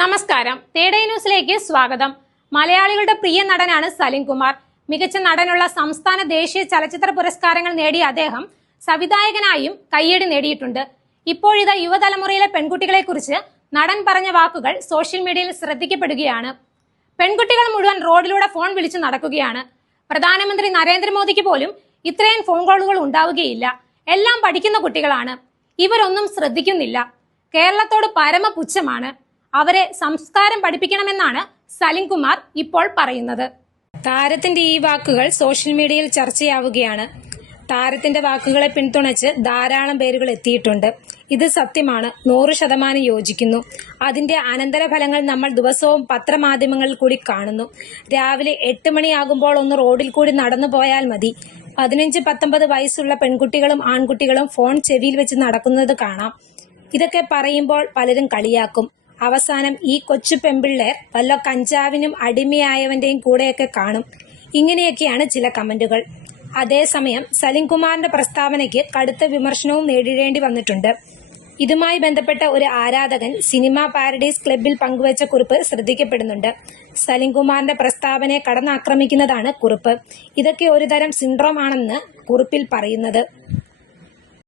നമസ്കാരം. തേടേ ന്യൂസിലേക്ക് സ്വാഗതം. മലയാളികളുടെ പ്രിയ നടനാണ് സലിം കുമാർ. മികച്ച നടനുള്ള സംസ്ഥാന ദേശീയ ചലച്ചിത്ര പുരസ്കാരങ്ങൾ നേടിയ അദ്ദേഹം സംവിധായകനായും കയ്യടി നേടിയിട്ടുണ്ട്. ഇപ്പോഴിത യുവതലമുറയിലെ പെൺകുട്ടികളെ കുറിച്ച് നടൻ പറഞ്ഞ വാക്കുകൾ സോഷ്യൽ മീഡിയയിൽ ശ്രദ്ധിക്കപ്പെടുകയാണ്. പെൺകുട്ടികൾ മുഴുവൻ റോഡിലൂടെ ഫോൺ വിളിച്ചു നടക്കുകയാണ്. പ്രധാനമന്ത്രി നരേന്ദ്രമോദിക്ക് പോലും ഇത്രയും ഫോൺ കോളുകൾ ഉണ്ടാവുകയില്ല. എല്ലാം പഠിക്കുന്ന കുട്ടികളാണ്. ഇവരൊന്നും ശ്രദ്ധിക്കുന്നില്ല. കേരളത്തോട് പരമപുച്ഛമാണ്. അവരെ സംസ്കാരം പഠിപ്പിക്കണമെന്നാണ് സലിം കുമാർ ഇപ്പോൾ പറയുന്നത്. താരത്തിന്റെ ഈ വാക്കുകൾ സോഷ്യൽ മീഡിയയിൽ ചർച്ചയാവുകയാണ്. താരത്തിന്റെ വാക്കുകളെ പിന്തുണച്ച് ധാരാളം പേരുകൾ എത്തിയിട്ടുണ്ട്. ഇത് സത്യമാണ്. നൂറ് ശതമാനം യോജിക്കുന്നു. അതിന്റെ അനന്തരഫലങ്ങൾ നമ്മൾ ദിവസവും പത്രമാധ്യമങ്ങളിൽ കൂടി കാണുന്നു. രാവിലെ എട്ട് മണിയാകുമ്പോൾ ഒന്ന് റോഡിൽ കൂടി നടന്നു പോയാൽ മതി. പതിനഞ്ച് പത്തൊമ്പത് വയസ്സുള്ള പെൺകുട്ടികളും ആൺകുട്ടികളും ഫോൺ ചെവിയിൽ വെച്ച് നടക്കുന്നത് കാണാം. ഇതൊക്കെ പറയുമ്പോൾ പലരും കളിയാക്കും. അവസാനം ഈ കൊച്ചു പെമ്പിള്ളേർ വല്ല കഞ്ചാവിനും അടിമയായവന്റെയും കൂടെയൊക്കെ കാണും. ഇങ്ങനെയൊക്കെയാണ് ചില കമന്റുകൾ. അതേസമയം സലിംകുമാറിന്റെ പ്രസ്താവനയ്ക്ക് കടുത്ത വിമർശനവും നേരിടേണ്ടി വന്നിട്ടുണ്ട്. ഇതുമായി ബന്ധപ്പെട്ട ഒരു ആരാധകൻ സിനിമ പാരഡൈസ് ക്ലബിൽ പങ്കുവച്ച കുറിപ്പ് ശ്രദ്ധിക്കപ്പെടുന്നുണ്ട്. സലിംകുമാറിന്റെ പ്രസ്താവനയെ കടന്നാക്രമിക്കുന്നതാണ് കുറിപ്പ്. ഇതൊക്കെ ഒരുതരം സിൻഡ്രോം ആണെന്ന് കുറിപ്പിൽ പറയുന്നത്.